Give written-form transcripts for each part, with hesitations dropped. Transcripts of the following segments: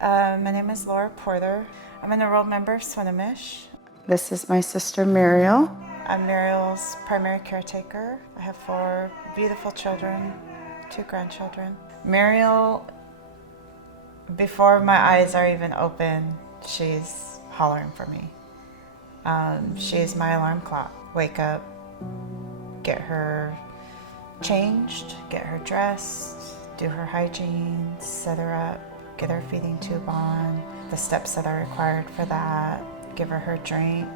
My name is Laura Porter. I'm an enrolled member of Swinomish. This is my sister Muriel. I'm Muriel's primary caretaker. I have 4 beautiful children, 2 grandchildren. Muriel, before my eyes are even open, she's hollering for me. She's my alarm clock. Wake up, get her changed, get her dressed, do her hygiene, set her up, get her feeding tube on, the steps that are required for that, give her her drink,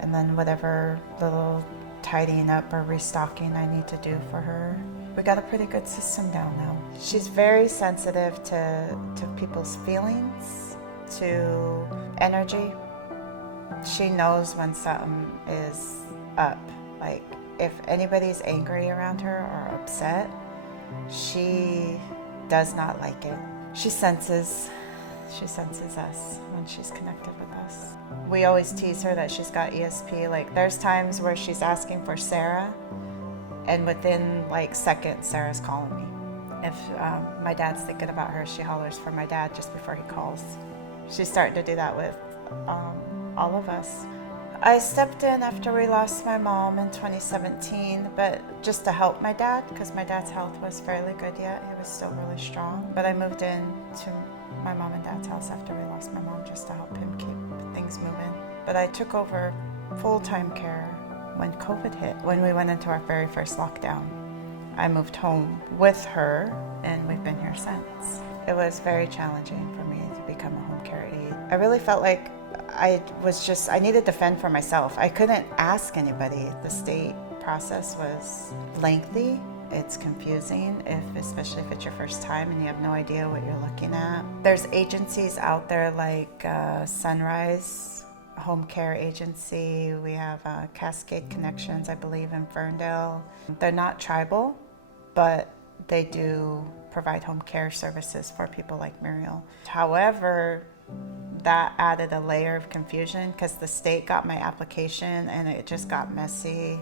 and then whatever little tidying up or restocking I need to do for her. We got a pretty good system down now. She's very sensitive to people's feelings, to energy. She knows when something is up. Like if anybody's angry around her or upset, she does not like it. She senses us when she's connected with us. We always tease her that she's got ESP. Like there's times where she's asking for Sarah, and within like seconds, Sarah's calling me. If my dad's thinking about her, she hollers for my dad just before he calls. She's starting to do that with all of us. I stepped in after we lost my mom in 2017, but just to help my dad, because my dad's health was fairly good yet. He was still really strong. But I moved in to my mom and dad's house after we lost my mom just to help him keep things moving. But I took over full-time care when COVID hit. When we went into our very first lockdown, I moved home with her, and we've been here since. It was very challenging for me to become a home care aide. I really felt like I needed to fend for myself. I couldn't ask anybody. The state process was lengthy. It's confusing, especially if it's your first time and you have no idea what you're looking at. There's agencies out there like Sunrise Home Care Agency. We have Cascade Connections, I believe, in Ferndale. They're not tribal, but they do provide home care services for people like Muriel. However, that added a layer of confusion because the state got my application and it just got messy.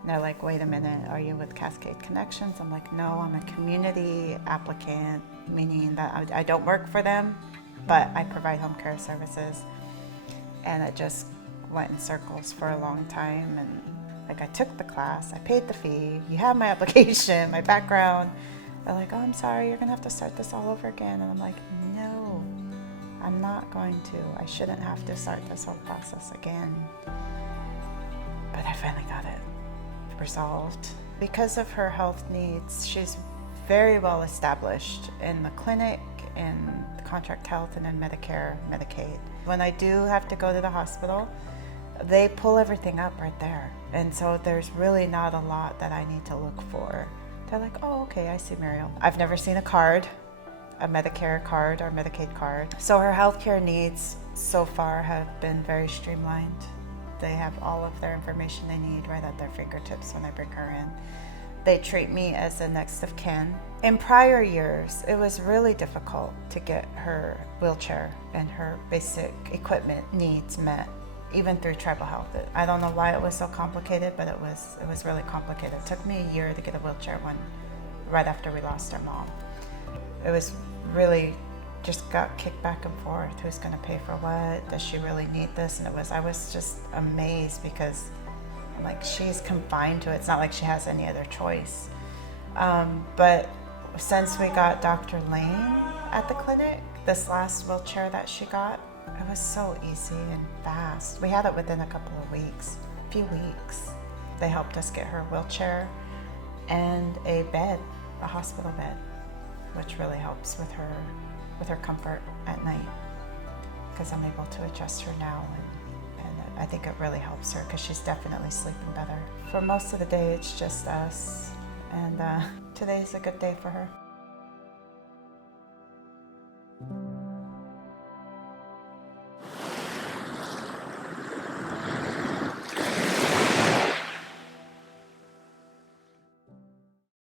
And they're like, wait a minute, are you with Cascade Connections? I'm like, no, I'm a community applicant, meaning that I don't work for them, but I provide home care services. And it just went in circles for a long time. And like I took the class, I paid the fee, you have my application, my background. They're like, oh, I'm sorry, you're gonna have to start this all over again. And I'm like, no, I'm not going to. I shouldn't have to start this whole process again. But I finally got it resolved. Because of her health needs, she's very well established in the clinic, in the contract health, and in Medicare, Medicaid. When I do have to go to the hospital, they pull everything up right there. And so there's really not a lot that I need to look for. They're like, oh, okay, I see Muriel. I've never seen a card, a Medicare card or Medicaid card. So her healthcare needs so far have been very streamlined. They have all of their information they need right at their fingertips when I bring her in. They treat me as the next of kin. In prior years, it was really difficult to get her wheelchair and her basic equipment needs met, even through tribal health. I don't know why it was so complicated, but it was really complicated. It took me a year to get a wheelchair right after we lost our mom. It was really just got kicked back and forth. Who's going to pay for what? Does she really need this? And I was just amazed because I'm like, she's confined to it. It's not like she has any other choice. But since we got Dr. Lane at the clinic, this last wheelchair that she got, it was so easy and fast. We had it within a couple of weeks, a few weeks. They helped us get her wheelchair and a bed, a hospital bed, which really helps with her comfort at night, because I'm able to adjust her now, and I think it really helps her because she's definitely sleeping better. For most of the day, it's just us, and today's a good day for her.